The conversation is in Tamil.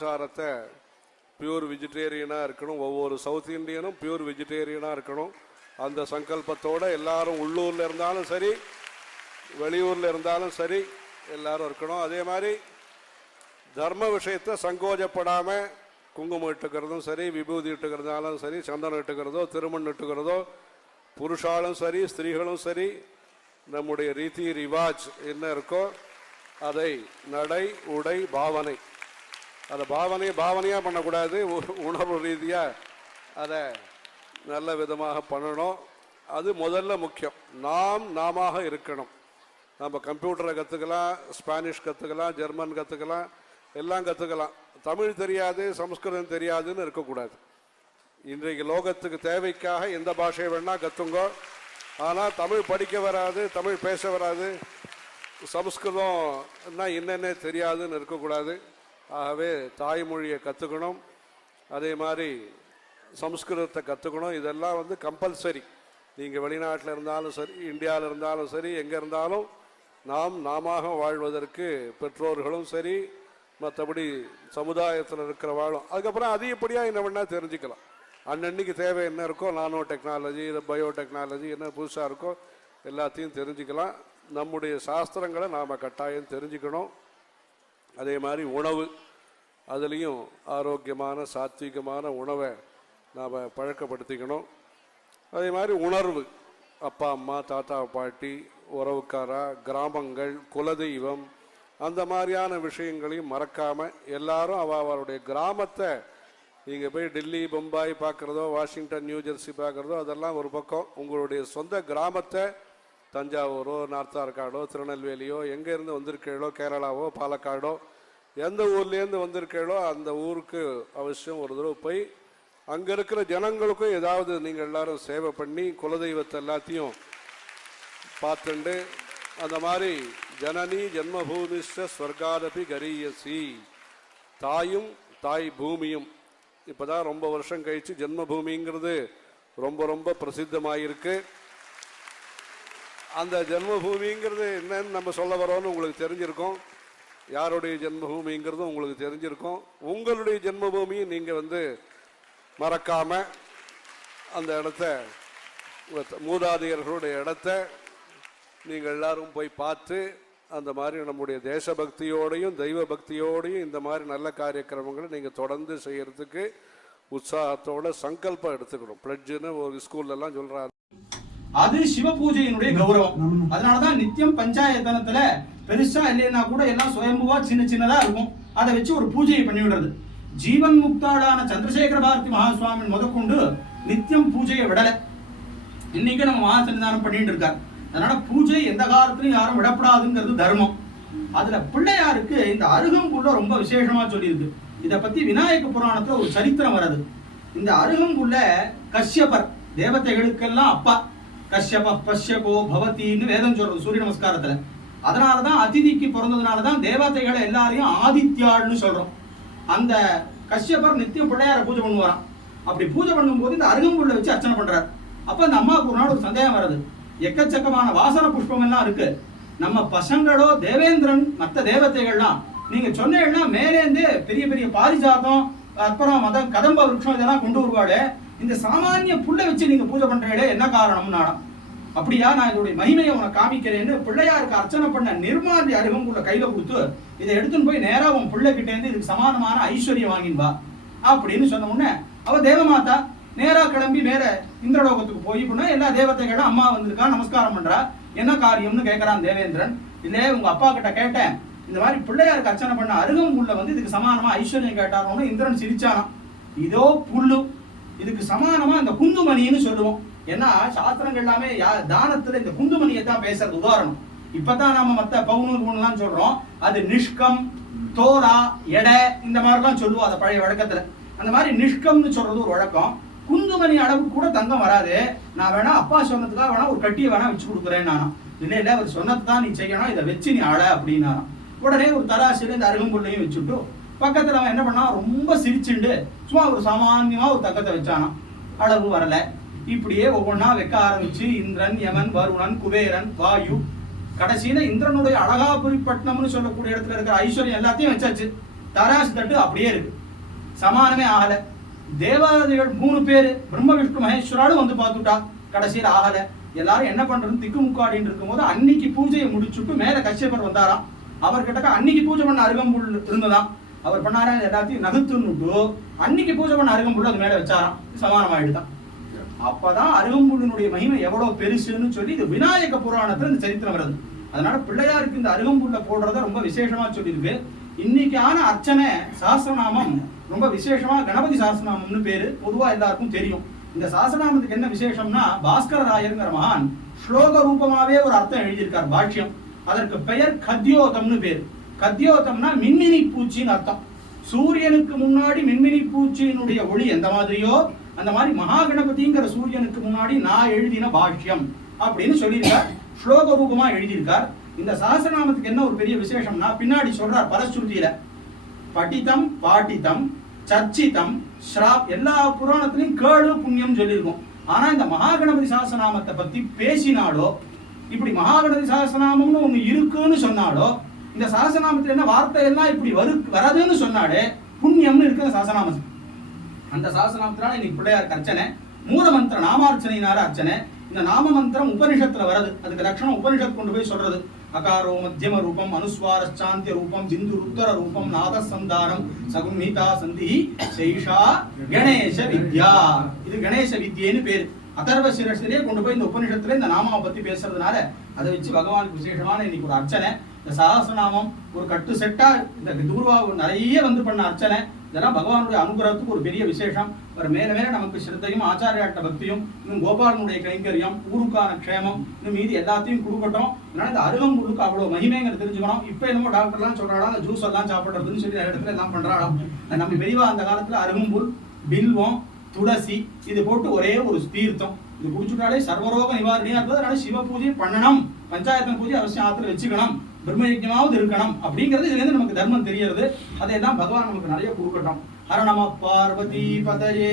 ஆச்சாரத்தை பியூர் வெஜிடேரியனாக இருக்கணும். ஒவ்வொரு சவுத் இந்தியனும் பியூர் வெஜிடேரியனாக இருக்கணும். அந்த சங்கல்பத்தோடு எல்லாரும் உள்ளூரில் இருந்தாலும் சரி, வெளியூரில் இருந்தாலும் சரி, எல்லாரும் இருக்கணும். அதே மாதிரி தர்ம விஷயத்தை சங்கோஜப்படாமல் குங்குமம் இட்டுக்கிறதும் சரி, விபூதி இட்டுக்கிறதாலும் சரி, சந்தனம் இட்டுக்கிறதோ, திருமண் இட்டுக்கிறதோ, புருஷாலும் சரி, ஸ்திரீகளும் சரி, நம்முடைய ரீதி ரிவாஜ் என்ன இருக்கோ அதை நடை, உடை, பாவனை, அதை பாவனையாக பண்ணக்கூடாது. உணர்வு ரீதியாக அதை நல்ல விதமாக பண்ணணும். அது முதல்ல முக்கியம். நாம இருக்கணும். நம்ம கம்ப்யூட்டரை கற்றுக்கலாம், ஸ்பானிஷ் கற்றுக்கலாம், ஜெர்மன் கற்றுக்கலாம், எல்லாம் கற்றுக்கலாம். தமிழ் தெரியாது, சமஸ்கிருதம் தெரியாதுன்னு இருக்கக்கூடாது. இன்றைக்கு லோகத்துக்கு தேவைக்காக எந்த பாஷையை வேணால் கற்றுங்கோ. ஆனால் தமிழ் படிக்க வராது, தமிழ் பேச வராது, சமஸ்கிருதம்னா என்னென்ன தெரியாதுன்னு இருக்கக்கூடாது. ஆகவே தாய்மொழியை கற்றுக்கணும். அதே மாதிரி சமஸ்கிருதத்தை கற்றுக்கணும். இதெல்லாம் கம்பல்சரி. நீங்கள் வெளிநாட்டில் இருந்தாலும் சரி, இந்தியாவில் இருந்தாலும் சரி, எங்கே இருந்தாலும் நாம வாழ்வதற்கு பெற்றோர்களும் சரி, மற்றபடி சமுதாயத்தில் இருக்கிறவாளும் அதுக்கப்புறம் அதிகப்படியாக என்ன வேணால் தெரிஞ்சுக்கலாம். அன்னன்னைக்கு தேவை என்ன இருக்கோ, நானோ டெக்னாலஜி, பயோடெக்னாலஜி என்ன புதுசாக இருக்கோ எல்லாத்தையும் தெரிஞ்சுக்கலாம். நம்முடைய சாஸ்திரங்களை நாம் கட்டாயம் தெரிஞ்சுக்கணும். அதே மாதிரி உணவு, அதுலேயும் ஆரோக்கியமான சாத்விகமான உணவை நாம் பழக்கப்படுத்திக்கணும். அதே மாதிரி உணர்வு, அப்பா அம்மா, தாத்தா பாட்டி, உறவுக்காரா, கிராமங்கள், குலதெய்வம், அந்த மாதிரியான விஷயங்களையும் மறக்காமல் எல்லாரும் அவருடைய கிராமத்தை, நீங்கள் போய் டெல்லி, பம்பாய் பார்க்குறதோ, வாஷிங்டன், நியூஜெர்சி பார்க்குறதோ அதெல்லாம் ஒரு பக்கம். உங்களுடைய சொந்த கிராமத்தை, தஞ்சாவூரோ, நார்த் ஆர்காடோ, திருநெல்வேலியோ, எங்கேருந்து வந்திருக்கீங்களோ, கேரளாவோ, பாலக்காடோ, எந்த ஊர்லேருந்து வந்திருக்கீங்களோ அந்த ஊருக்கு அவசியம் ஒரு தடவை போய் அங்கே இருக்கிற ஜனங்களுக்கும் ஏதாவது நீங்கள் எல்லாரும் சேவை பண்ணி குலதெய்வத்தை எல்லாத்தையும் பார்த்துண்டு, அந்த மாதிரி ஜனனி ஜென்மபூமிஷ்ட ஸ்வர்காதபி கரியசி, தாயும் தாய் பூமியும். இப்போ தான் ரொம்ப வருஷம் கழித்து ஜென்மபூமிங்கிறது ரொம்ப ரொம்ப பிரசித்தமாயிருக்கு. அந்த ஜென்மபூமிங்கிறது என்னன்னு நம்ம சொல்ல வரோன்னு உங்களுக்கு தெரிஞ்சிருக்கோம். யாருடைய ஜென்மபூமிங்கிறதும் உங்களுக்கு தெரிஞ்சிருக்கும். உங்களுடைய ஜென்மபூமியை நீங்கள் மறக்காமல் அந்த இடத்த, மூதாதையர்களுடைய இடத்த நீங்கள் எல்லாரும் போய் பார்த்து அந்த மாதிரி நம்முடைய தேசபக்தியோடையும் தெய்வ பக்தியோடையும் இந்த மாதிரி நல்ல காரியக்கிரமங்களை நீங்கள் தொடர்ந்து செய்யறதுக்கு உற்சாகத்தோட சங்கல்பம் எடுத்துக்கணும். பிளட்ஜுன்னு ஒரு ஸ்கூல்லலாம் சொல்கிறாங்க. அது சிவ பூஜையினுடைய கௌரவம். அதனாலதான் நித்தியம் பஞ்சாயத்தனத்துல பெருசா இல்லைன்னா கூட எல்லாம் சுயம்புவா சின்ன சின்னதா இருக்கும். அதை வச்சு ஒரு பூஜையை பண்ணி விடுறது. ஜீவன் முக்தாளான சந்திரசேகர பாரதி மகாசுவாமி முதற்கொண்டு நித்தியம் பூஜையை விடல. இன்னைக்கு நம்ம மகா சன்னிதானம் பண்ணிட்டு இருக்கார். அதனால பூஜை எந்த காலத்திலும் யாரும் விடப்படாதுங்கிறது தர்மம். அதுல பிள்ளையாருக்கு இந்த அருகம்புல்ல ரொம்ப விசேஷமா சொல்லியிருக்கு. இதை பத்தி விநாயக புராணத்துல ஒரு சரித்திரம் வருது. இந்த அருகம்புல்ல கஷ்யபர், தேவதைகளுக்கெல்லாம் அப்பா, கஷ்யப பஷ்யபோ பவத்தின்னு வேதம் சொல்றது சூரிய நமஸ்காரத்துல. அதனாலதான் அதிதிக்கு பிறந்ததுனாலதான் தேவதைகளை எல்லாரையும் ஆதித்யாள்னு சொல்றோம். அந்த கஷ்யபர் நித்தியம் பிள்ளையார பூஜை பண்ணுவாராம். அப்படி பூஜை பண்ணும்போது இந்த அருகம்புல்ல வச்சு அர்ச்சனை பண்றாரு. அப்ப இந்த அம்மாவுக்கு ஒரு நாள் ஒரு சந்தேகம் வருது. எக்கச்சக்கமான வாசன புஷ்பம் எல்லாம் இருக்கு. நம்ம பசங்களோ, தேவேந்திரன், மற்ற தேவதைகள்லாம் நீங்க சொன்னீங்கன்னா மேலேந்து பெரிய பெரிய பாரிஜாதம், அப்புறம் கதம்ப விருட்சம் இதெல்லாம் கொண்டு வருவாடு. இந்த சாமானிய புல்லை வச்சு நீங்க பூஜை பண்றீங்களே, என்ன காரணம் நாடம்? அப்படியா, நான் இதோடைய மகிமையை உனக்கு காமிக்கிறேன்னு பிள்ளையாருக்கு அர்ச்சனை பண்ண நிர்மாதி அருகம்புல்ல கையில கொடுத்து இதை எடுத்துன்னு போய் நேரா உன் பிள்ளை கிட்டே இருந்து இதுக்கு சமானமான ஐஸ்வர்யம் வாங்கின்பா அப்படின்னு சொன்ன உடனே அவ தேவமாதா நேரா கிளம்பி மேல இந்திரலோகத்துக்கு போய் எல்லா தேவதைகளும் அம்மா வந்திருக்கா, நமஸ்காரம் பண்றா, என்ன காரியம்னு கேட்கறான் தேவேந்திரன். இல்ல உங்க அப்பா கிட்ட கேட்டேன், இந்த மாதிரி பிள்ளையாருக்கு அர்ச்சனை பண்ண அருகம்புல்ல இதுக்கு சமானமா ஐஸ்வர்யம் கேட்டாரோன்னு இந்திரன் சிரிச்சானாம். இதோ புல்லு, இதுக்கு சமானமா இந்த குந்துமணின்னு சொல்லுவோம். ஏன்னா சாஸ்திரங்கள் எல்லாமே தானத்துல இந்த குந்துமணியை தான் பேசுறது. உதாரணம், இப்பதான் நாம மத்த பவுனெல்லாம் சொல்றோம், அது நிஷ்கம், தோரா, எடை இந்த மாதிரிலாம் சொல்லுவோம் அதை பழைய வழக்கத்துல. அந்த மாதிரி நிஷ்கம்னு சொல்றது ஒரு வழக்கம். குந்துமணி அளவுக்கு கூட தங்கம் வராது. நான் வேணா அப்பா சொன்னதுக்காக வேணா ஒரு கட்டியை வேணா வச்சு கொடுக்குறேன் நானும். இல்ல அவர் சொன்னதுதான் நீ செய்யணும், இதை வச்சு நீ ஆள அப்படின்னா உடனே ஒரு தராசில இந்த அருகம்புல்லையும் வச்சுட்டு பக்கத்துல அவன் என்ன பண்ணா, ரொம்ப சிரிச்சுண்டு சும்மா ஒரு சாமான்யமா ஒரு தக்கத்தை வச்சானான். அளவு வரல. இப்படியே ஒவ்வொன்னா வைக்க ஆரம்பிச்சு இந்திரன், யமன், வருணன், குபேரன், வாயு, கடைசியில இந்திரனுடைய அழகாபுரி பட்டணம்னு சொல்லக்கூடிய இடத்துல இருக்கிற ஐஸ்வர்யம் எல்லாத்தையும் வச்சாச்சு. தராசு தட்டு அப்படியே இருக்கு, சமானமே ஆகல. தேவதைகள் 3 பேரு பிரம்ம விஷ்ணு மகேஸ்வராலும் வந்து பார்த்துட்டா, கடைசியில் ஆகல. எல்லாரும் என்ன பண்றதுன்னு திக்குமுக்காடின்னு இருக்கும்போது அன்னைக்கு பூஜையை முடிச்சுட்டு மேல கஷ்யப்பர் வந்தாராம். அவர்கிட்ட அன்னைக்கு பூஜை பண்ண அருகம்புல் இருந்ததாம். அவர் பண்ணாரா எல்லாத்தையும் நகுத்துன்னுட்டு அன்னைக்கு பூஜை பண்ண அருகம்புல் அது மேல வச்சாராம், சமானமாயிடுதான். அப்பதான் அருகம்புல்லினுடைய மகிமை எவ்வளவு பெருசுன்னு சொல்லி இது விநாயக புராணத்துல இந்த சரித்திரம் வருது. அதனால பிள்ளையாருக்கு இந்த அருகம்புல்ல போடுறத ரொம்ப விசேஷமா சொல்லியிருக்கு. இன்னைக்கான அர்ச்சனை சாஸ்திரநாமம் ரொம்ப விசேஷமா கணபதி சாஸ்திரநாமம்னு பேரு, பொதுவா எல்லாருக்கும் தெரியும். இந்த சாஸ்திரநாமத்துக்கு என்ன விசேஷம்னா, பாஸ்கர ராயருங்கிற மகான் ஸ்லோக ரூபமாவே ஒரு அர்த்தம் எழுதியிருக்கார், பாஷ்யம். அதற்கு பெயர் கத்யோதம்னு பேர். கத்யோதம்னா மின்மினி பூச்சின்னு அர்த்தம். சூரியனுக்கு முன்னாடி மின்மினி பூச்சியினுடைய ஒளி எந்த மாதிரியோ அந்த மாதிரி மகா கணபதிங்கிற சூரியனுக்கு முன்னாடி நான் எழுதின பாஷ்யம் அப்படின்னு சொல்லியிருக்கார், ஸ்லோக ரூபமா எழுதியிருக்கார். இந்த சாஸ்திரநாமத்துக்கு என்ன ஒரு பெரிய விசேஷம்னா, பின்னாடி சொல்றார் பரஸ்ருதியில, படிதம் பாட்டிதம் சர்ச்சிதம் ஸ்ராப், எல்லா புராணத்திலையும் கேடு புண்ணியம் சொல்லியிருக்கும். ஆனா இந்த மகாகணபதி சாஸ்திரநாமத்தை பத்தி பேசினாலோ, இப்படி மகாகணபதி சாஸ்திரநாமம்னு ஒண்ணு இருக்குன்னு சொன்னாலோ, இந்த சாஸ்திரநாமத்துல என்ன வார்த்தை எல்லாம் இப்படி வரதுன்னு சொன்னாலே புண்ணியம்னு இருக்கு சாஸ்திரநாமம். அந்த சாஸ்திரநாமத்தினால இன்னைக்கு பிள்ளையாருக்கு அர்ச்சனை, மூல மந்திர நாமார்ச்சனையினால அர்ச்சனை. இந்த நாம மந்திரம் உபனிஷத்துல வருது, அதுக்கு லட்சணம் உபனிஷத் கொண்டு போய் சொல்றது. அகாரோ மத்தியம ரூபம் அனுஸ்வாரச்சாந்திய ரூபம் பிந்து உத்தர ரூபம் நாத சந்தானம் சகுன்ஹிதா சந்தி சைஷா கணேச வித்யா. இது கணேச வித்யேன்னு பேரு. அதர்வ சிரசிலே கொண்டு போய் இந்த உபனிஷத்துல இந்த நாமாவை பத்தி பேசுறதுனால அதை வச்சு பகவானுக்கு விசேஷமான இன்னைக்கு ஒரு அர்ச்சனை. இந்த சஹஸ்ரநாமம் ஒரு கட்டு செட்டா இந்த தூர்வா நிறைய வந்து பண்ண அர்ச்சனை, இதெல்லாம் பகவானுடைய அனுகிரகத்துக்கு ஒரு பெரிய விசேஷம். ஒரு மேல மேல நமக்கு ஸ்ரத்தையும் ஆச்சாரியாட்ட பக்தியும் இன்னும் கோபாலனுடைய கைங்கரியம் ஊருக்கான க்ஷேமம் இன்னும் மீதி எல்லாத்தையும் கொடுக்கட்டும். அதனால இந்த அருகம்புல்லுக்கு அவ்வளவு மகிமைங்கிறது தெரிஞ்சுக்கணும். இப்ப என்னமோ டாக்டர்லாம் சொல்றாடா அந்த ஜூஸ் எல்லாம் சாப்பிடுறதுன்னு சொல்லி நிறைய இடத்துல எல்லாம் பண்றாடாம். நம்ம பெரியவா அந்த காலத்துல அருகம்புல், பில்வம், துளசி இது போட்டு ஒரே ஒரு தீர்த்தம் இது குடிச்சுட்டாலே சர்வரோக நிவாரணியா இருந்தது. அதனால சிவ பூஜை பண்ணணும், பஞ்சாயத்தன் பூஜை அவசியம் ஆத்துல வச்சுக்கணும், பிரம்மயஜமாவது இருக்கணும் அப்படிங்கிறது இதுல இருந்து நமக்கு தர்மம் தெரியறது. அதை தான் பகவான் நமக்கு நிறைய கொடுக்கட்டும். ஹர நம பார்வதி பதயே.